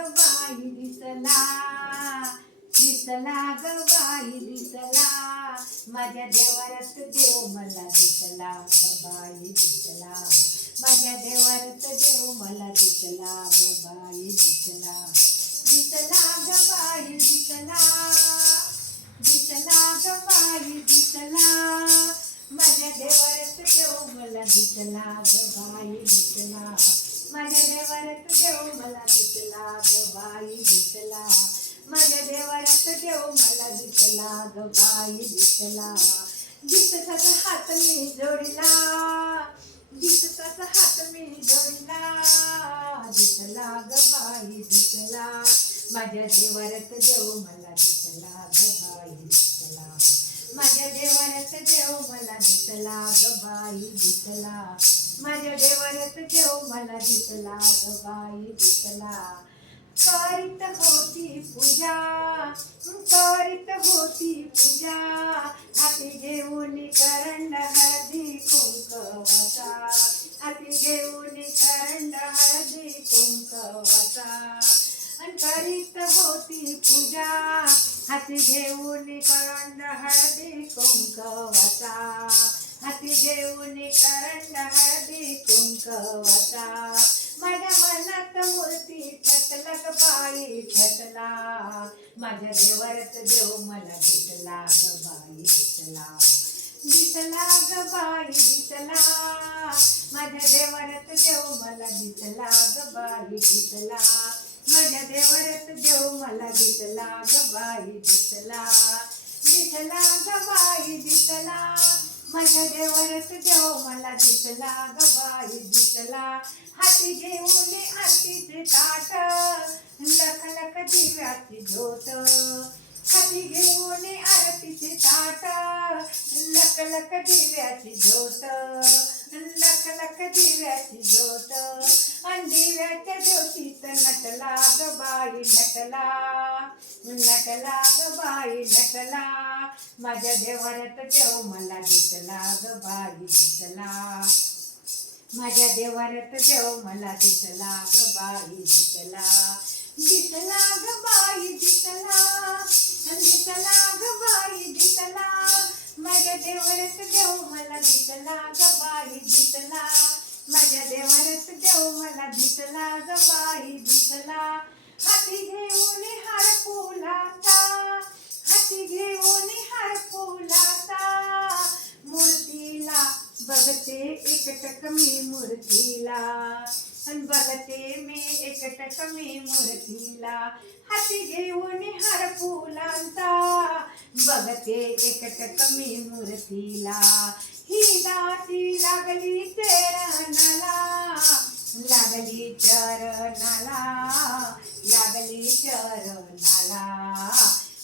ग बाई दिसला, दिसला ग बाई दिसला, माझ्या देवाऱ्यात देव मला दिसला ग बाई दिसला, माझ्या देवाऱ्यात देव मला दिसला ग बाई दिसला, दिसला ग बाई दिसला, दिसला ग बाई दिसला, माझ्या देवाऱ्यात देव मला दिसला ग बाई दिसला, माझ्या देवाऱ्यात देव मला दिसला ग बाई दिसला, माझ्या देवाऱ्यात देव मला दिसला ग बाई दिसला, दिसताचा हात मी जोडला, दिसताचा हात मी जोडला, दिसला ग बाई दिसला, माझ्या देवाऱ्यात देव मला दिसला ग बाई दिसला, माझ्या देवाऱ्यात देव मला दिसला ग बाई दिसला, माझ्या देवाऱ्यात देव मला दिसला ग बाई दिसला, करीत होती पूजा, करीत होती पूजा, हाती घेऊन करंड हळदी कुंकवाचा, हाती घेऊन करंड हळदी कुंकवाचा, करीत होती पूजा, हाती घेऊन करंड हळदी कुंकवाचा, हाती घेऊन करंड हळदी कुंकवाचा, माझ्या मनात मूर्ती ठसला ग बाई ठसला, माझ्या देवाऱ्यात देव मला दिसला ग बाई दिसला, दिसला ग बाई दिसला, माझ्या देवाऱ्यात देव मला दिसला ग बाई दिसला, माझ्या देवाऱ्यात देव मला दिसला ग बाई दिसला, दिसला ग बाई दिसला, माझ्या देवाऱ्यात देव मला दिसला ग बाई दिसला, हाती घेऊन आरतीचे ताट, लख लख दिव्याची ज्योत, हाती घेऊन आरतीचे ताट, लख लख दिव्याची ज्योत, लख लख दिव्याची ज्योत, अन दिव्याच्या ज्योतीत नटला ग बाई नटला, नटला ग बाई नटला, माझ्या देवाऱ्यात देव मला दिसला ग बाई दिसला, माझ्या देवाऱ्यात देव मला दिसला ग बाई दिसला, दिसला ग बाई दिसला, दिसला ग बाई दिसला, माझ्या देवाऱ्यात देव मला दिसला ग बाई दिसला, माझ्या देवाऱ्यात देव मला दिसला ग बाई दिसला, हाती घेऊन हार फुलाचा, हाती घेऊन हार फुलाचा, मूर्तीला बघते एकटक मी मूर्तीला, अन बघते मी एकटक मी मूर्तीला, हाती घेऊन हार फुलांचा, बघते एकटक मी मूर्तीला, ही दाटी लागली चरणाला, लागली चरणाला, लागली चरणाला,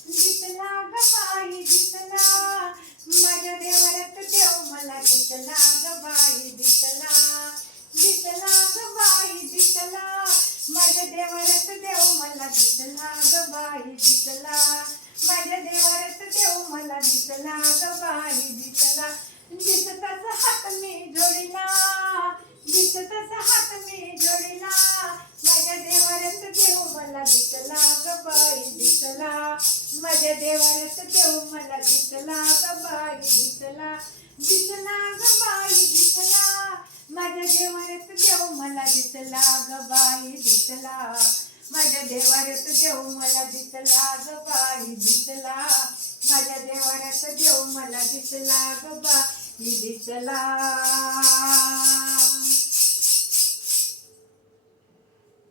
दिसला ग बाई दिसला, माझ्या देवाऱ्यात देव मला दिसला ग बाई दिसला, दिसला ग बाई दिसला, माझ्या देवाऱ्यात देव मला दिसला ग बाई दिसला, माझ्या देवाऱ्यात देव मला दिसला ग बाई दिसला, दिसताचा हात मी जोडला, दिसताचा हात मी जोडला, माझ्या देवाऱ्यात देव मला दिसला ग बाई दिसला, माझ्या देवाऱ्यात देव मला दिसला ग बाई दिसला, दिसला ग बाई दिसला, माझ्या देवाऱ्यात देव मला दिसला ग बाई दिसला, माझ्या देवाऱ्यात देव मला दिसला ग बाई दिसला, माझ्या देवाऱ्यात देव मला दिसला ग बाई दिसला.